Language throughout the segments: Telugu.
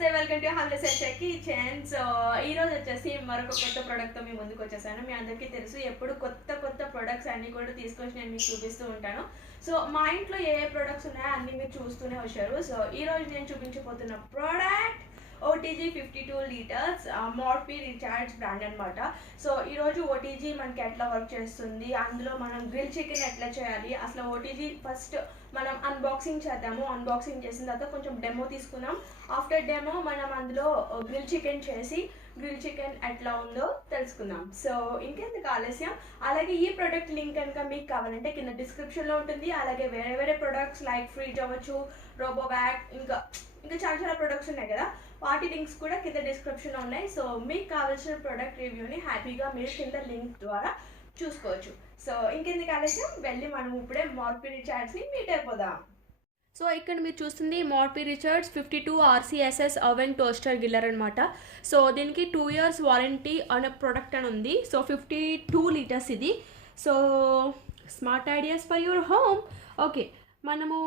నమస్తే, welcome to Hyderabad kitchen. So ఈ రోజు వచ్చేసి మరొక కొత్త ప్రోడక్ట్తో మీ ముందుకు వచ్చేసాను. మీ అందరికీ తెలుసు ఎప్పుడు కొత్త ప్రొడక్ట్స్ అన్నీ కూడా తీసుకొచ్చి నేను మీకు చూపిస్తూ ఉంటాను. సో మా ఇంట్లో ఏ ప్రొడక్ట్స్ ఉన్నాయో అన్నీ మీరు చూస్తూనే వచ్చారు. సో ఈ రోజు నేను చూపించబోతున్న product OTG 52 liters Morphy Richards brand అనమాట. సో ఈరోజు OTG మనకి ఎట్లా వర్క్ చేస్తుంది, అందులో మనం గ్రిల్ చికెన్ ఎట్లా చేయాలి, అసలు OTG ఫస్ట్ మనం అన్బాక్సింగ్ చేద్దాము. అన్బాక్సింగ్ చేసిన తర్వాత కొంచెం డెమో తీసుకున్నాం. ఆఫ్టర్ డెమో మనం అందులో గ్రిల్ చికెన్ చేసి గ్రిల్ చికెన్ ఎట్లా ఉందో తెలుసుకుందాం. సో ఇంకెందుకు ఆలస్యం, అలాగే ఈ ప్రోడక్ట్ లింక్ కనుక మీకు కావాలంటే కింద డిస్క్రిప్షన్లో ఉంటుంది. అలాగే వేరే ప్రొడక్ట్స్ లైక్ ఫ్రిడ్జ్ అవ్వచ్చు, రోబో బ్యాగ్, ఇంకా చాలా ప్రొడక్ట్స్ ఉన్నాయి కదా, వాటి లింక్స్ కూడా కింద డిస్క్రిప్షన్లో ఉన్నాయి. సో మీకు కావాల్సిన ప్రోడక్ట్ రివ్యూని హ్యాపీగా మీరు కింద లింక్ ద్వారా చూసుకోవచ్చు. సో ఇంకెందుకు ఆలస్యం, వెళ్ళి మనం ఇప్పుడే మోర్ఫీ రీఛార్జ్ని మీట్ అయిపోదాం. సో ఇక్కడ మీరు చూస్తుంది మోర్ఫీ రీఛార్జ్ 52 RCSS ఓవెన్ టోస్టర్ గిల్లర్ అనమాట. సో దీనికి 2 years వారంటీ అనే ప్రోడక్ట్ అని ఉంది. సో 52 లీటర్స్ ఇది. So smart ideas for your home. Okay, మనము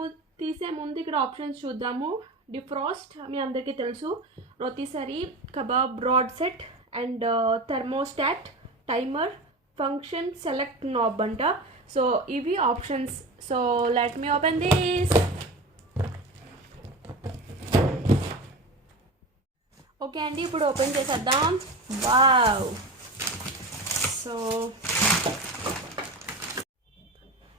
తీసే ముందు ఇక్కడ ఆప్షన్స్ చూద్దాము. డిఫ్రాస్ట్ మీ అందరికీ తెలుసు, rotisserie, kebab rod set and thermostat, timer, function, select knob అంట. సో ఇవి options. So let me open this. Okay అండి, ఇప్పుడు ఓపెన్ చేసేద్దాం. వావ్.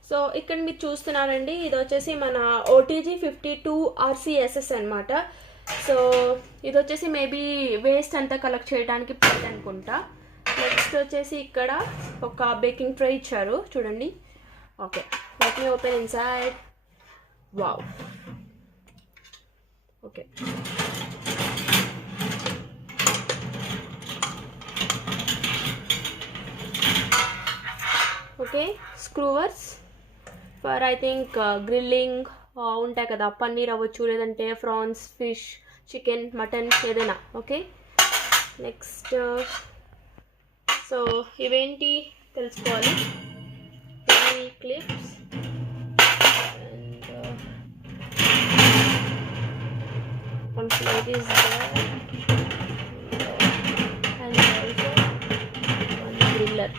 సో ఇక్కడ మీరు చూస్తున్నారండి, ఇది వచ్చేసి మన OTG 52 RCSS అనమాట. సో ఇది వచ్చేసి మేబీ వేస్ట్ అంతా కలెక్ట్ చేయడానికి పెట్టి అనుకుంటా. నెక్స్ట్ వచ్చేసి ఇక్కడ ఒక బేకింగ్ ట్రే ఇచ్చారు చూడండి. Okay, let me open inside. Wow. Okay, okay, skewers for I think grilling ఉంటాయి కదా, పన్నీర్ అవ్వచ్చు, లేదంటే ఫ్రాన్స్, ఫిష్, చికెన్, మటన్ ఏదైనా. ఓకే, నెక్స్ట్ సో ఇవేంటి తెలుసుకోవాలి. Clips and is there and also one griller.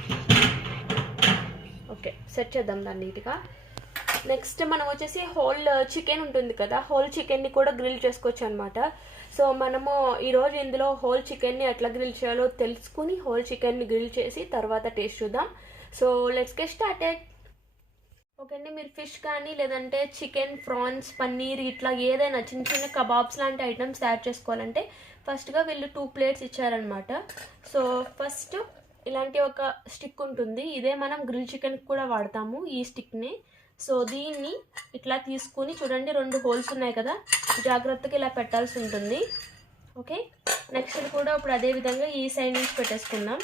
Okay, set చేద్దాం దాన్ని నీట్గా. నెక్స్ట్ మనం వచ్చేసి హోల్ చికెన్ ఉంటుంది కదా, హోల్ చికెన్ని కూడా గ్రిల్ చేసుకోవచ్చు అనమాట. సో మనము ఈరోజు ఇందులో హోల్ చికెన్ని ఎట్లా గ్రిల్ చేయాలో తెలుసుకుని హోల్ చికెన్ని గ్రిల్ చేసి తర్వాత టేస్ట్ చూద్దాం. So let's get started. Okay అండి, మీరు ఫిష్ కానీ లేదంటే చికెన్, ఫ్రాన్స్, పన్నీర్ ఇట్లా ఏదైనా చిన్న కబాబ్స్ లాంటి ఐటమ్స్ తయారు చేసుకోవాలంటే ఫస్ట్గా వీళ్ళు 2 plates ఇచ్చారనమాట. సో ఫస్ట్ ఇలాంటి ఒక స్టిక్ ఉంటుంది, ఇదే మనం గ్రిల్ చికెన్ కూడా వాడతాము ఈ స్టిక్ని. సో దీన్ని ఇట్లా తీసుకుని చూడండి, 2 holes ఉన్నాయి కదా, జాగ్రత్తగా ఇలా పెట్టాల్సి ఉంటుంది. ఓకే, నెక్స్ట్ కూడా ఇప్పుడు అదే విధంగా ఈ సైడ్ నుంచి పెట్టేసుకుందాం.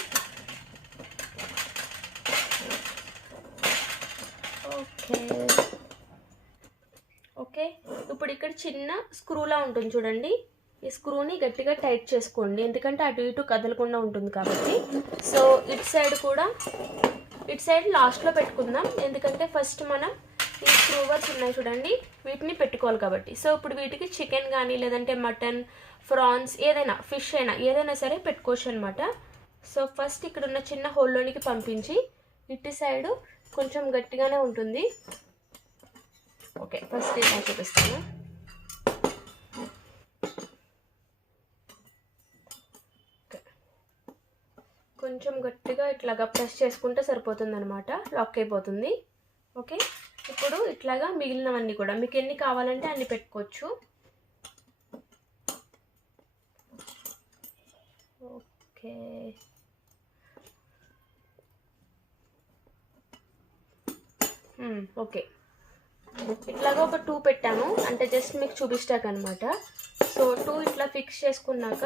ఓకే ఓకే, ఇప్పుడు ఇక్కడ చిన్న స్క్రూలా ఉంటుంది చూడండి, ఈ స్క్రూని గట్టిగా టైట్ చేసుకోండి, ఎందుకంటే అటు ఇటు కదలకుండా ఉంటుంది కాబట్టి. సో ఇటు సైడ్ లాస్ట్లో పెట్టుకుందాం, ఎందుకంటే ఫస్ట్ మనం ఈ స్క్రూవర్స్ ఉన్నాయి చూడండి, వీటిని పెట్టుకోవాలి కాబట్టి. సో ఇప్పుడు వీటికి చికెన్ కానీ లేదంటే మటన్, ఫ్రాన్స్, ఏదైనా ఫిష్ అయినా ఏదైనా సరే పెట్టుకోవచ్చు అనమాట. సో ఫస్ట్ ఇక్కడ ఉన్న చిన్న హోల్లోనికి పంపించి ఇటు సైడు కొంచెం గట్టిగానే ఉంటుంది. ఓకే, ఫస్ట్ ఇలా చూపిస్తాను. కొంచెం గట్టిగా ఇట్లాగా ప్రెస్ చేసుకుంటే సరిపోతుంది అనమాట, లాక్ అయిపోతుంది. ఓకే, ఇప్పుడు ఇట్లాగా మిగిలినవన్నీ కూడా మీకు ఎన్ని కావాలంటే అన్ని పెట్టుకోవచ్చు. ఓకే, ఓకే, ఇట్లాగా ఒక 2 పెట్టాను, అంటే జస్ట్ మీకు చూపిస్తాక అనమాట. సో 2 ఇట్లా ఫిక్స్ చేసుకున్నాక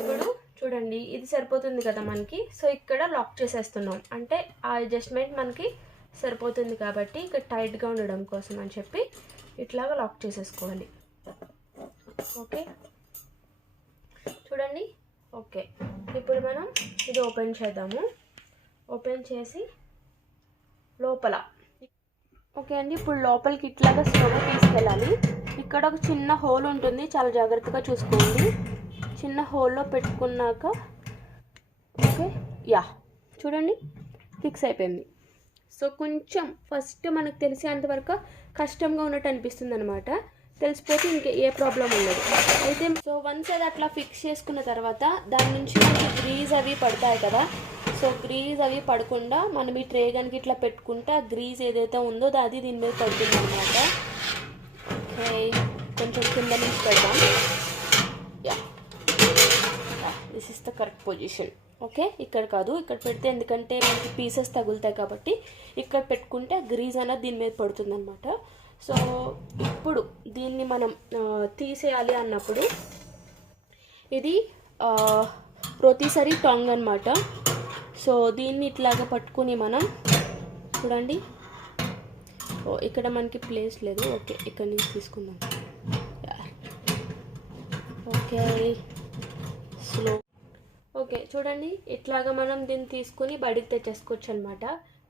ఇప్పుడు చూడండి ఇది సరిపోతుంది కదా మనకి. సో ఇక్కడ లాక్ చేసేస్తున్నాం, అంటే ఆ అడ్జస్ట్మెంట్ మనకి సరిపోతుంది కాబట్టి ఇక్కడ టైట్గా ఉండడం కోసం అని చెప్పి ఇట్లాగా లాక్ చేసేసుకోవాలి. ఓకే చూడండి. ఓకే, ఇప్పుడు మనం ఇది ఓపెన్ చేద్దాము. ఓపెన్ చేసి లోపల ఓకే అండి, ఇప్పుడు లోపలికి ఇట్లాగా స్టవ్ తీసుకెళ్ళాలి. ఇక్కడ ఇక్కడ ఒక చిన్న హోల్ ఉంటుంది, చాలా జాగ్రత్తగా చూసుకోండి. చిన్న హోల్లో పెట్టుకున్నాక ఓకే యా చూడండి ఫిక్స్ అయిపోయింది. సో కొంచెం ఫస్ట్ మనకు తెలిసేంతవరకు కష్టంగా ఉన్నట్టు అనిపిస్తుంది అనమాట. తెలిసిపోతే ఇంకే ఏ ప్రాబ్లం ఉండదు. అయితే సో వన్స్ అది అట్లా ఫిక్స్ చేసుకున్న తర్వాత దాని నుంచి మనకి గ్రీజ్ అవి పడతాయి కదా. సో గ్రీజ్ అవి పడకుండా మనం ఈ ట్రే కనుక ఇట్లా పెట్టుకుంటే ఆ గ్రీజ్ ఏదైతే ఉందో అది దీని మీద పడుతుంది అనమాట. ఓకే కొంచెం కింద నుంచి పెడదాం. Yeah this is the correct position. Okay ఇక్కడ కాదు, ఇక్కడ పెడితే ఎందుకంటే మనకి పీసెస్ తగులుతాయి కాబట్టి ఇక్కడ పెట్టుకుంటే గ్రీజ్ అనేది దీని మీద పడుతుంది అనమాట. సో ఇప్పుడు దీన్ని మనం తీసేయాలి అన్నప్పుడు ఇది రోటిసరీ టాంగ్ అనమాట. సో దీన్ని ఇట్లాగా పట్టుకుని మనం చూడండి. ఇక్కడ మనకి ప్లేస్ లేదు. ఓకే ఇక్కడ నుంచి తీసుకుందాం. Okay slow. ఓకే చూడండి ఇట్లాగా మనం దీన్ని తీసుకుని బయటికి తెచ్చేసుకోవచ్చు అనమాట.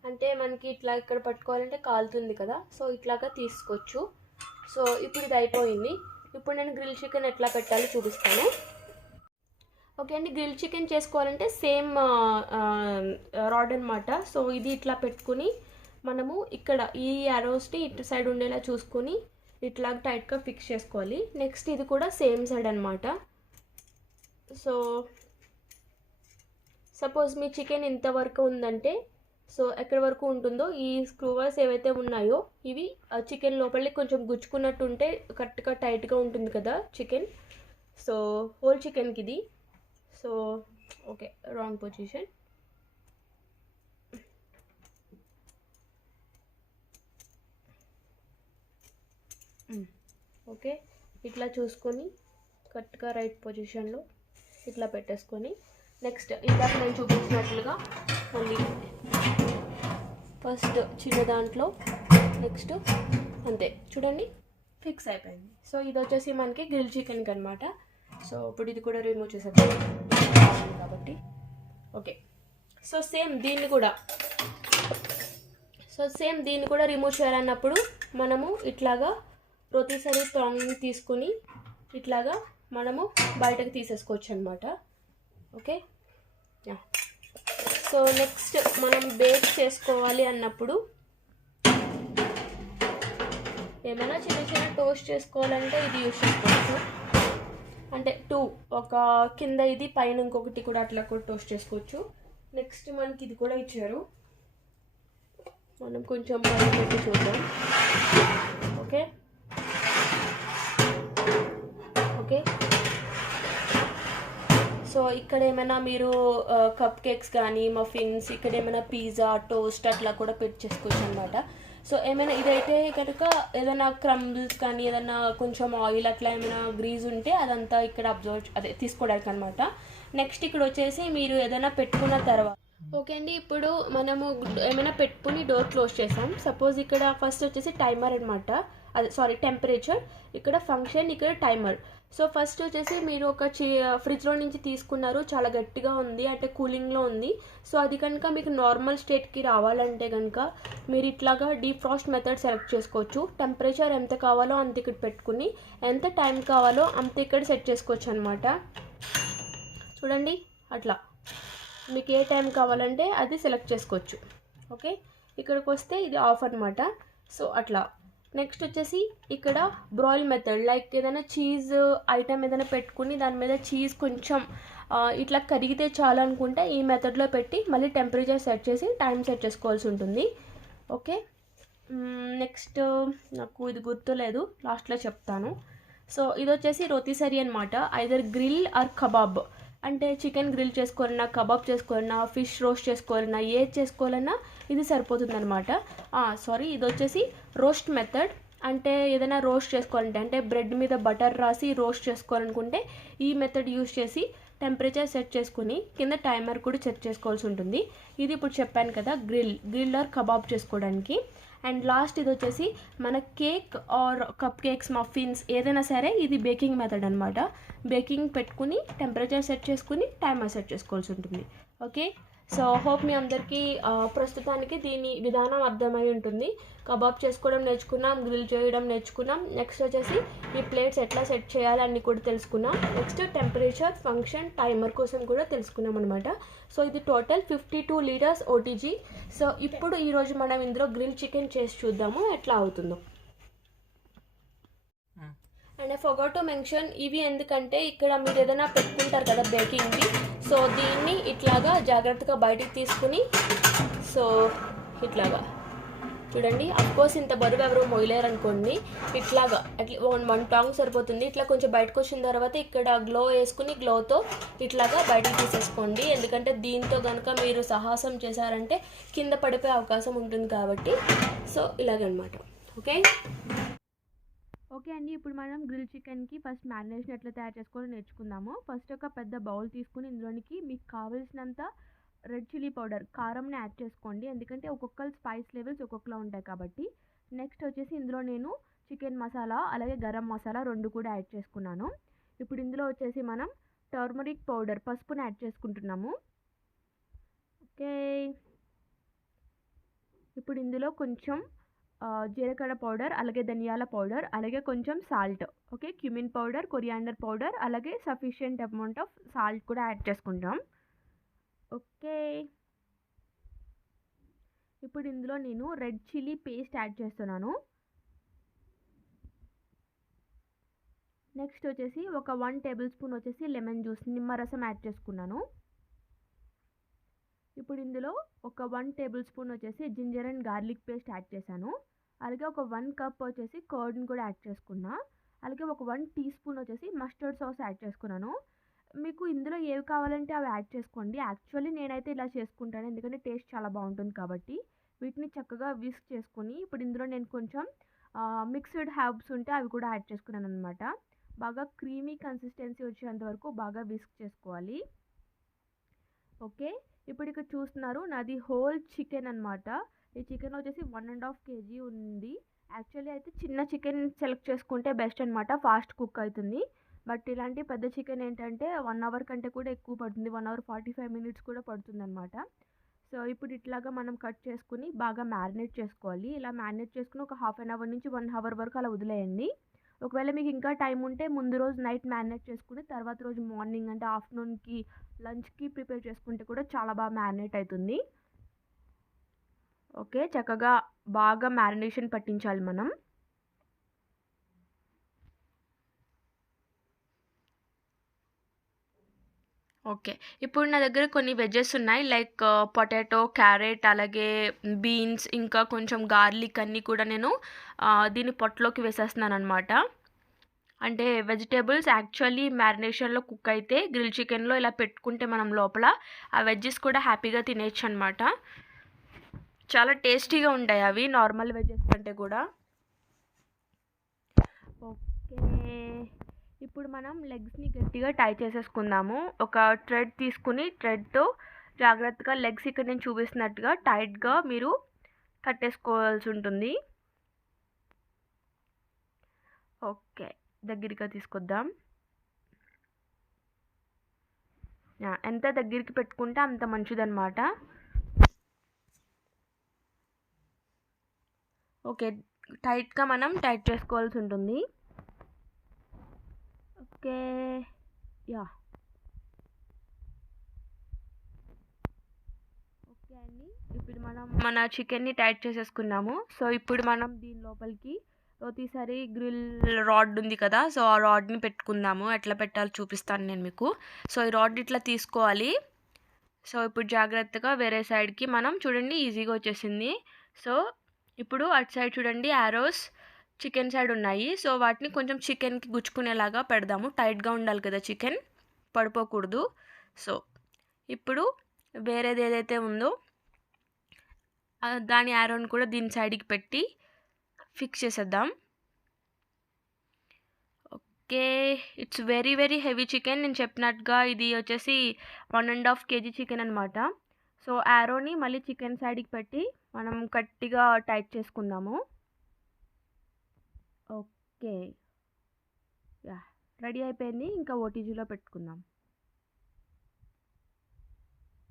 అంటే మనకి ఇట్లా ఇక్కడ పట్టుకోవాలంటే కాలుతుంది కదా, సో ఇట్లాగా తీసుకోవచ్చు. సో ఇప్పుడు ఇది అయిపోయింది. ఇప్పుడు నేను గ్రిల్ చికెన్ ఎట్లా పెట్టాలో చూపిస్తాను. ఓకే అండి, గ్రిల్ చికెన్ చేసుకోవాలంటే సేమ్ రాడ్ అనమాట. సో ఇది ఇట్లా పెట్టుకుని మనము ఇక్కడ ఈ యారోస్ని ఇటు సైడ్ ఉండేలా చూసుకొని ఇట్లా టైట్గా ఫిక్స్ చేసుకోవాలి. నెక్స్ట్ ఇది కూడా సేమ్ సైడ్ అనమాట. సో సపోజ్ మీ చికెన్ ఇంతవరకు ఉందంటే సో ఎక్కడి వరకు ఉంటుందో ఈ స్క్రూవర్స్ ఏవైతే ఉన్నాయో ఇవి చికెన్ లోపలికి కొంచెం గుచ్చుకున్నట్టు ఉంటే కరెక్ట్గా టైట్గా ఉంటుంది కదా చికెన్. సో హోల్ చికెన్కి ఇది. So okay wrong position. Okay ఇట్లా చూసుకొని కరెక్ట్గా రైట్ పొజిషన్లో ఇట్లా పెట్టేసుకొని నెక్స్ట్ ఇందాక నేను చూపించినట్లుగా మళ్ళీ ఫస్ట్ చిన్న దాంట్లో నెక్స్ట్ అంతే చూడండి ఫిక్స్ అయిపోయింది. సో ఇది వచ్చేసి మనకి గ్రిల్ చికెన్కి అనమాట. సో ఇప్పుడు ఇది కూడా రిమూవ్ చేసేద్దాం కాబట్టి. ఓకే సో సేమ్ దీన్ని కూడా రిమూవ్ చేయాలన్నప్పుడు మనము ఇట్లాగా రోటిసరీ టాంగ్ తీసుకొని ఇట్లాగా మనము బయటకు తీసేసుకోవచ్చు అనమాట. ఓకే సో నెక్స్ట్ మనం బేక్ చేసుకోవాలి అన్నప్పుడు ఏమైనా చిన్న చిన్న టోస్ట్ చేసుకోవాలంటే ఇది యూస్ చేసుకోవచ్చు. అంటే ఒక కింద ఇది పైన ఇంకొకటి కూడా అట్లా కూడా టోస్ట్ చేసుకోవచ్చు. నెక్స్ట్ మనకి ఇది కూడా ఇచ్చారు, మనం కొంచెం పైన పెట్టి చూద్దాం. ఓకే ఓకే సో ఇక్కడ ఏమైనా మీరు కప్ కేక్స్ కానీ మఫిన్స్, ఇక్కడ ఏమైనా పిజ్జా టోస్ట్ అట్లా కూడా పెట్టి చేసుకోవచ్చు అనమాట. సో ఏమైనా ఇదైతే కనుక ఏదైనా క్రంబుల్స్ కానీ ఏదైనా కొంచెం ఆయిల్ అట్లా ఏమైనా గ్రీజ్ ఉంటే అదంతా ఇక్కడ తీసుకోవడానికి అనమాట. నెక్స్ట్ ఇక్కడ వచ్చేసి మీరు ఏదైనా పెట్టుకున్న తర్వాత ఓకే అండి, ఇప్పుడు మనము ఏమైనా పెట్టుకుని డోర్ క్లోజ్ చేసాం. సపోజ్ ఇక్కడ ఫస్ట్ వచ్చేసి టైమర్ అనమాట, టెంపరేచర్, ఇక్కడ ఫంక్షన్, ఇక్కడ టైమర్. సో ఫస్ట్ వచ్చేసి మీరు ఒక ఫ్రిడ్జ్లో నుంచి తీసుకున్నారు, చాలా గట్టిగా ఉంది అంటే కూలింగ్లో ఉంది. సో అది కనుక మీకు నార్మల్ స్టేట్కి రావాలంటే కనుక మీరు ఇట్లాగా డీప్ ఫ్రాస్ట్ మెథడ్ సెలెక్ట్ చేసుకోవచ్చు. టెంపరేచర్ ఎంత కావాలో అంత ఇక్కడ పెట్టుకుని ఎంత టైం కావాలో అంత ఇక్కడ సెట్ చేసుకోవచ్చు అనమాట. చూడండి అట్లా మీకు ఏ టైం కావాలంటే అది సెలెక్ట్ చేసుకోవచ్చు. ఓకే ఇక్కడికి వస్తే ఇది ఆఫ్ అనమాట. సో అట్లా నెక్స్ట్ వచ్చేసి ఇక్కడ బ్రాయిల్ మెథడ్, లైక్ ఏదైనా చీజ్ ఐటమ్ ఏదైనా పెట్టుకుని దాని మీద చీజ్ కొంచెం ఇట్లా కరిగితే చాలు అనుకుంటే ఈ మెథడ్లో పెట్టి మళ్ళీ టెంపరేచర్ సెట్ చేసి టైం సెట్ చేసుకోవాల్సి ఉంటుంది. ఓకే నెక్స్ట్ నాకు ఇది గుర్తులేదు, లాస్ట్లో చెప్తాను. సో ఇది వచ్చేసి రోటిసరీ అనమాట. ఐదర్ గ్రిల్ ఆర్ కబాబ్, అంటే చికెన్ గ్రిల్ చేసుకోవాలన్నా, కబాబ్ చేసుకోవాలన్నా, ఫిష్ రోస్ట్ చేసుకోవాలన్నా, ఏది చేసుకోవాలన్నా ఇది సరిపోతుంది అనమాట. ఇది వచ్చేసి రోస్ట్ మెథడ్, అంటే ఏదైనా రోస్ట్ చేసుకోవాలంటే అంటే బ్రెడ్ మీద బటర్ రాసి రోస్ట్ చేసుకోవాలనుకుంటే ఈ మెథడ్ యూస్ చేసి టెంపరేచర్ సెట్ చేసుకుని కింద టైమర్ కూడా సెట్ చేసుకోవాల్సి ఉంటుంది. ఇది ఇప్పుడు చెప్పాను కదా గ్రిల్ ఆర్ కబాబ్ చేసుకోవడానికి. అండ్ లాస్ట్ ఇది వచ్చేసి మన cake or cupcakes, muffins ఏదైనా సరే ఇది బేకింగ్ మెథడ్ అనమాట. బేకింగ్ పెట్టుకుని టెంపరేచర్ సెట్ చేసుకుని టైమర్ సెట్ చేసుకోవాల్సి ఉంటుంది. ఓకే సో హోప్ మీ అందరికీ ప్రస్తుతానికి దీని విధానం అర్థమై ఉంటుంది. కబాబ్ చేసుకోవడం నేర్చుకున్నాం, గ్రిల్ చేయడం నేర్చుకున్నాం. నెక్స్ట్ వచ్చేసి ఈ ప్లేట్స్ ఎట్లా సెట్ చేయాలి అన్నీ కూడా తెలుసుకున్నాం. నెక్స్ట్ టెంపరేచర్, ఫంక్షన్, టైమర్ కోసం కూడా తెలుసుకున్నాం అనమాట. సో ఇది టోటల్ 52 లీటర్స్ OTG. సో ఇప్పుడు ఈరోజు మనం ఇందులో గ్రిల్ చికెన్ చేసి చూద్దాము ఎట్లా అవుతుందో. And I forgot to mention, ఇవి ఎందుకంటే ఇక్కడ మీరు ఏదైనా పెట్టుకుంటారు కదా బేకింగ్కి, సో దీన్ని ఇట్లాగా జాగ్రత్తగా బయటికి తీసుకుని, సో ఇట్లాగా చూడండి. అఫ్కోర్స్ ఇంత బరువు ఎవరు మొయ్యలేరు అనుకోండి. ఇట్లాగా అట్లా 1 టాంగ్ సరిపోతుంది. ఇట్లా కొంచెం బయటకు వచ్చిన తర్వాత ఇక్కడ గ్లో వేసుకుని గ్లోతో ఇట్లాగా బయటికి తీసేసుకోండి. ఎందుకంటే దీంతో కనుక మీరు సాహసం చేశారంటే కింద పడిపోయే అవకాశం ఉంటుంది కాబట్టి. సో ఇలాగనమాట. ఓకే అండి, ఇప్పుడు మనం గ్రిల్ చికెన్కి ఫస్ట్ మ్యారినేషన్ ఎట్లా తయారు చేసుకోవాలో నేర్చుకుందాము. ఫస్ట్ ఒక పెద్ద బౌల్ తీసుకుని ఇందులోనికి మీకు కావాల్సినంత రెడ్ చిల్లీ పౌడర్, కారంని యాడ్ చేసుకోండి. ఎందుకంటే ఒక్కొక్కరు స్పైస్ లెవెల్స్ ఒక్కొక్కలా ఉంటాయి కాబట్టి. నెక్స్ట్ వచ్చేసి ఇందులో నేను చికెన్ మసాలా అలాగే గరం మసాలా 2 కూడా యాడ్ చేసుకున్నాను. ఇప్పుడు ఇందులో వచ్చేసి మనం టర్మరిక్ పౌడర్, పసుపుని యాడ్ చేసుకుంటున్నాము. ఓకే, ఇప్పుడు ఇందులో కొంచెం జీలకర్ర పౌడర్, అలాగే ధనియాల పౌడర్, అలాగే కొంచెం salt, okay, cumin powder, coriander powder, అలాగే సఫిషియంట్ అమౌంట్ ఆఫ్ సాల్ట్ కూడా యాడ్ చేసుకుంటాం. ఓకే, ఇప్పుడు ఇందులో నేను రెడ్ చిల్లీ పేస్ట్ యాడ్ చేస్తున్నాను. నెక్స్ట్ వచ్చేసి ఒక 1 టేబుల్ స్పూన్ వచ్చేసి లెమన్ జ్యూస్, నిమ్మరసం యాడ్ చేసుకున్నాను. ఇప్పుడు ఇందులో ఒక 1 టేబుల్ స్పూన్ వచ్చేసి ginger and garlic paste add చేశాను. అలాగే ఒక 1 కప్ వచ్చేసి కర్డ్ని కూడా యాడ్ చేసుకున్నా. అలాగే ఒక 1 టీ స్పూన్ వచ్చేసి మస్టర్డ్ సాస్ యాడ్ చేసుకున్నాను. మీకు ఇందులో ఏవి కావాలంటే అవి యాడ్ చేసుకోండి. యాక్చువల్లీ నేనైతే ఇలా చేసుకుంటాను, ఎందుకంటే టేస్ట్ చాలా బాగుంటుంది కాబట్టి. వీటిని చక్కగా విస్క్ చేసుకుని ఇప్పుడు ఇందులో నేను కొంచెం మిక్స్డ్ హర్బ్స్ ఉంటే అవి కూడా యాడ్ చేసుకున్నాను అనమాట. బాగా క్రీమీ కన్సిస్టెన్సీ వచ్చేంత వరకు బాగా విస్క్ చేసుకోవాలి. ఓకే, ఇప్పుడు ఇక్కడ చూస్తున్నారు నాది హోల్ చికెన్ అనమాట. ఈ చికెన్ వచ్చేసి 1.5 kg ఉంది. యాక్చువల్లీ అయితే చిన్న చికెన్ సెలెక్ట్ చేసుకుంటే బెస్ట్ అనమాట, ఫాస్ట్ కుక్ అవుతుంది. బట్ ఇలాంటి పెద్ద చికెన్ ఏంటంటే 1 అవర్ కంటే కూడా ఎక్కువ పడుతుంది, 1 అవర్ 45 మినిట్స్ కూడా పడుతుంది అనమాట. సో ఇప్పుడు ఇట్లాగా మనం కట్ చేసుకుని బాగా మ్యారినేట్ చేసుకోవాలి. ఇలా మ్యారినేట్ చేసుకుని ఒక హాఫ్ అన్ అవర్ నుంచి 1 అవర్ వరకు అలా వదిలేయండి. ఒకవేళ మీకు ఇంకా టైం ఉంటే ముందు రోజు నైట్ మ్యారినేట్ చేసుకుని తర్వాత రోజు మార్నింగ్ అంటే ఆఫ్టర్నూన్కి లంచ్కి ప్రిపేర్ చేసుకుంటే కూడా చాలా బాగా మ్యారినేట్ అవుతుంది. ఓకే, చక్కగా బాగా మ్యారినేషన్ పట్టించాలి మనం. ఓకే, ఇప్పుడు నా దగ్గర కొన్ని వెజెస్ ఉన్నాయి, లైక్ పొటాటో, క్యారెట్, అలాగే బీన్స్, ఇంకా కొంచెం గార్లిక్ అన్నీ కూడా నేను దీని పొట్టలోకి వేసేస్తున్నాను అనమాట. అంటే వెజిటేబుల్స్ యాక్చువల్లీ మ్యారినేషన్లో కుక్ అయితే గ్రిల్ చికెన్లో ఇలా పెట్టుకుంటే మనం లోపల ఆ వెజ్జెస్ కూడా హ్యాపీగా తినేయచ్చు అనమాట. చాలా టేస్టీగా ఉంటాయి అవి నార్మల్ వెజ్జెస్ కంటే కూడా. ఓకే, ఇప్పుడు మనం లెగ్స్ని గట్టిగా టై చేసేసుకుందాము. ఒక థ్రెడ్ తీసుకుని థ్రెడ్తో జాగ్రత్తగా లెగ్స్ ఇక్కడ నేను చూపిస్తున్నట్టుగా టైట్గా మీరు కట్టేసుకోవాల్సి ఉంటుంది. ఓకే, దగ్గరగా తీసుకొద్దాం. ఎంత దగ్గరికి పెట్టుకుంటే అంత మంచిదన్నమాట. ఓకే, టైట్గా మనం టైట్ చేసుకోవాల్సి ఉంటుంది. ఓకే, ఓకే అండి, ఇప్పుడు మనం మన చికెన్ని టైట్ చేసేసుకున్నాము. సో ఇప్పుడు మనం దీని లోపలికి రోటిసరీ గ్రిల్ రాడ్ ఉంది కదా, సో ఆ రాడ్ని పెట్టుకుందాము. ఎట్లా పెట్టాలో చూపిస్తాను నేను మీకు. సో ఈ రాడ్ ఇట్లా తీసుకోవాలి. సో ఇప్పుడు జాగ్రత్తగా వేరే సైడ్కి మనం చూడండి ఈజీగా వచ్చేసింది. సో ఇప్పుడు అటు సైడ్ చూడండి యారోస్ చికెన్ సైడ్ ఉన్నాయి. సో వాటిని కొంచెం చికెన్కి గుచ్చుకునేలాగా పెడదాము. టైట్గా ఉండాలి కదా చికెన్, పడిపోకూడదు. సో ఇప్పుడు వేరేది ఏదైతే ఉందో దాని యారోని కూడా దీని సైడ్కి పెట్టి ఫిక్స్ చేసేద్దాం. Okay, it's very very heavy chicken. నేను చెప్పినట్టుగా ఇది వచ్చేసి 1.5 kg చికెన్ అనమాట. సో యారోని మళ్ళీ చికెన్ సైడ్కి పెట్టి మనం గట్టిగా టైట్ చేసుకుందాము. ఓకే, రెడీ అయిపోయింది. ఇంకా ఓటీజీలో పెట్టుకుందాం.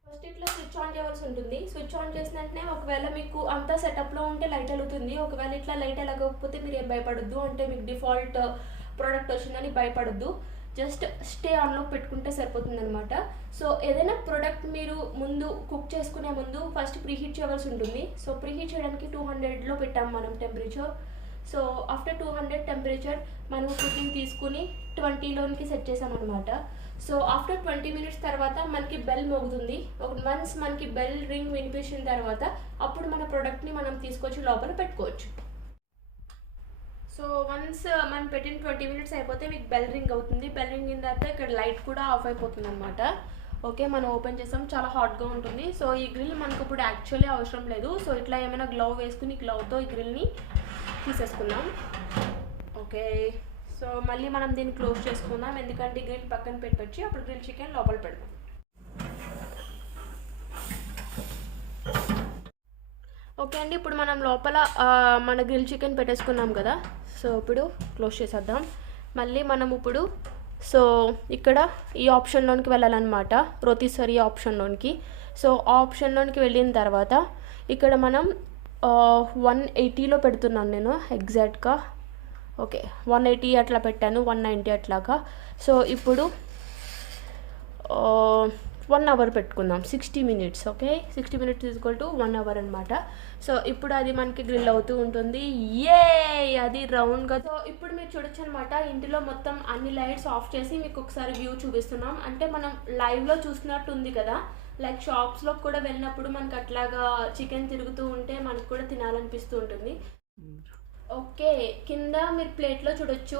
ఫస్ట్ ఇట్లా స్విచ్ ఆన్ చేయవలసి ఉంటుంది. స్విచ్ ఆన్ చేసిన వెంటనే ఒకవేళ మీకు అంతా సెటప్లో ఉంటే లైట్ వెలుగుతుంది. ఒకవేళ ఇట్లా లైట్ వెలగకపోతే మీరు ఏం భయపడొద్దు, అంటే మీకు డిఫాల్ట్ ప్రోడక్ట్ వచ్చిందని భయపడొద్దు. జస్ట్ స్టే ఆన్లో పెట్టుకుంటే సరిపోతుంది అనమాట. సో ఏదైనా ప్రోడక్ట్ మీరు ముందు కుక్ చేసుకునే ముందు ఫస్ట్ ప్రీహీట్ చేయవలసి ఉంటుంది. సో ప్రీహీట్ చేయడానికి 200లో పెట్టాము మనం టెంపరేచర్. సో ఆఫ్టర్ 200 టెంపరేచర్ మనం కుకింగ్ తీసుకుని 20లోనికి సెట్ చేసామన్నమాట. సో ఆఫ్టర్ 20 మినిట్స్ తర్వాత మనకి బెల్ మోగుతుంది. వన్స్ మనకి బెల్ రింగ్ వినిపించిన తర్వాత అప్పుడు మన ప్రోడక్ట్ని మనం తీసుకొచ్చి లోపల పెట్టుకోవచ్చు. సో వన్స్ మనం పెట్టిన 20 మినిట్స్ అయిపోతే మీకు బెల్ రింగ్ అవుతుంది. బెల్ రింగ్ అయిన తర్వాత ఇక్కడ లైట్ కూడా ఆఫ్ అయిపోతుంది అనమాట. ఓకే, మనం ఓపెన్ చేసాం. చాలా హాట్గా ఉంటుంది. సో ఈ గ్రిల్ మనకు ఇప్పుడు యాక్చువల్లీ అవసరం లేదు. సో ఇట్లా ఏమైనా గ్లవ్ వేసుకుని గ్లవ్తో ఈ గ్రిల్ని తీసేసుకుందాం. ఓకే, సో మళ్ళీ మనం దీన్ని క్లోజ్ చేసుకుందాం, ఎందుకంటే గ్రిల్ పక్కన పెట్టొచ్చి అప్పుడు గ్రిల్ చికెన్ లోపల పెడదాం. ఓకే అండి, ఇప్పుడు మనం లోపల మన గ్రిల్ చికెన్ పెట్టేసుకున్నాం కదా. సో ఇప్పుడు క్లోజ్ చేసేద్దాం. మళ్ళీ మనం ఇప్పుడు సో ఇక్కడ ఈ ఆప్షన్లోనికి వెళ్ళాలన్నమాట, రోటిసరీ ఆప్షన్లోనికి. సో ఆప్షన్లోనికి వెళ్ళిన తర్వాత ఇక్కడ మనం 180లో పెడుతున్నాను నేను ఎగ్జాక్ట్గా. ఓకే, 180 అట్లా పెట్టాను, 190 అట్లాగా. సో ఇప్పుడు 1 అవర్ పెట్టుకుందాం, 60 minutes. Okay, 60 minutes equal to 1 hour అనమాట. సో ఇప్పుడు అది మనకి గ్రిల్ అవుతూ ఉంటుంది. అది రౌండ్గా. సో ఇప్పుడు మీరు చూడొచ్చు అనమాట, ఇంటిలో మొత్తం అన్ని లైట్స్ ఆఫ్ చేసి మీకు ఒకసారి వ్యూ చూపిస్తున్నాం. అంటే మనం లైవ్లో చూసినట్టు ఉంది కదా. లైక్ షాప్స్లో కూడా వెళ్ళినప్పుడు మనకు అట్లాగా చికెన్ తిరుగుతూ ఉంటే మనకు కూడా తినాలనిపిస్తూ ఉంటుంది. ఓకే, కింద మీరు ప్లేట్లో చూడొచ్చు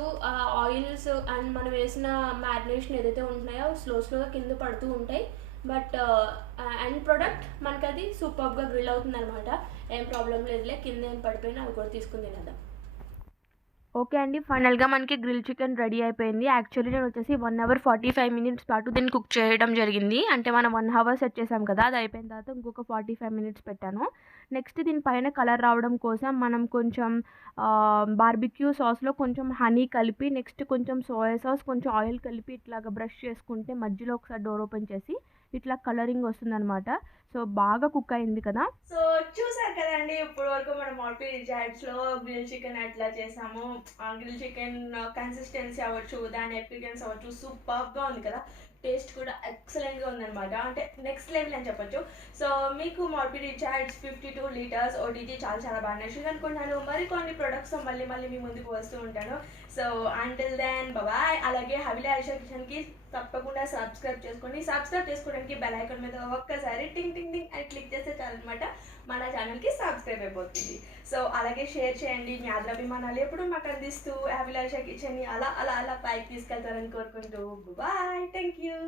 ఆయిల్స్ అండ్ మనం వేసిన మ్యారినేషన్ ఏదైతే ఉంటున్నాయో స్లోగా కింద పడుతూ ఉంటాయి. బట్ ఎండ్ ప్రోడక్ట్ మనకి అది సూపర్గా గ్రిల్ అవుతుంది అనమాట. ఏం ప్రాబ్లం లేదులే, కింద ఏం పడిపోయినా అవి కూడా తీసుకుని తినేద్దాం. ఓకే అండి, ఫైనల్గా మనకి గ్రిల్ చికెన్ రెడీ అయిపోయింది. యాక్చువల్లీ నేను వచ్చేసి 1 అవర్ 45 మినిట్స్ పాటు దీన్ని కుక్ చేయడం జరిగింది. అంటే మనం 1 అవర్ సెట్ చేసాం కదా, అది అయిపోయిన తర్వాత ఇంకొక 45 మినిట్స్ పెట్టాను. నెక్స్ట్ దీనిపైన కలర్ రావడం కోసం మనం కొంచెం బార్బిక్యూ సాస్లో కొంచెం హనీ కలిపి, నెక్స్ట్ కొంచెం సోయా సాస్, కొంచెం ఆయిల్ కలిపి ఇట్లాగా బ్రష్ చేసుకుంటే మధ్యలో ఒకసారి డోర్ ఓపెన్ చేసి ఇట్లా కలరింగ్ వస్తుందన్నమాట. సో బాగా కుక్ అయింది కదా. సో చూసారు కదండి, ఇప్పుడు వరకు మనం మోర్ఫీ రిజార్ట్స్లో గ్రిల్ చికెన్ ఎట్లా చేసాము. గ్రిల్ చికెన్ కన్సిస్టెన్సీ అవ్వచ్చు, దాని ఎక్స్పీరియన్స్ అవ్వచ్చు, సూపర్గా ఉంది కదా. టేస్ట్ కూడా ఎక్సలెంట్గా ఉందన్నమాట, అంటే నెక్స్ట్ లెవెల్ అని చెప్పొచ్చు. సో మీకు మోర్ఫీ రిజార్ట్స్ 52 లీటర్స్ OTG చాలా బాగా నచ్చింది అనుకుంటున్నాను. మరికొన్ని ప్రొడక్ట్స్ మళ్ళీ మీ ముందుకు వస్తూ ఉంటాను. So until then bye. అలాగే హవిలా ఐషా కిచెన్కి తప్పకుండా సబ్స్క్రైబ్ చేసుకోండి. సబ్స్క్రైబ్ చేసుకోవడానికి బెల్ ఐకాన్ మీద ఒక్కసారి టింగ్ టింగ్ టింగ్ అని క్లిక్ చేస్తే చాలన్నమాట, మన ఛానల్కి సబ్స్క్రైబ్ అయిపోతుంది. సో అలాగే షేర్ చేయండి. మీ ఆదరాభిమానాలు ఎప్పుడు మాకు అందిస్తూ హవిలా ఐషా కిచెన్ని అలా పైకి తీసుకెళ్తారని కోరుకుంటూ బాయ్. Thank you.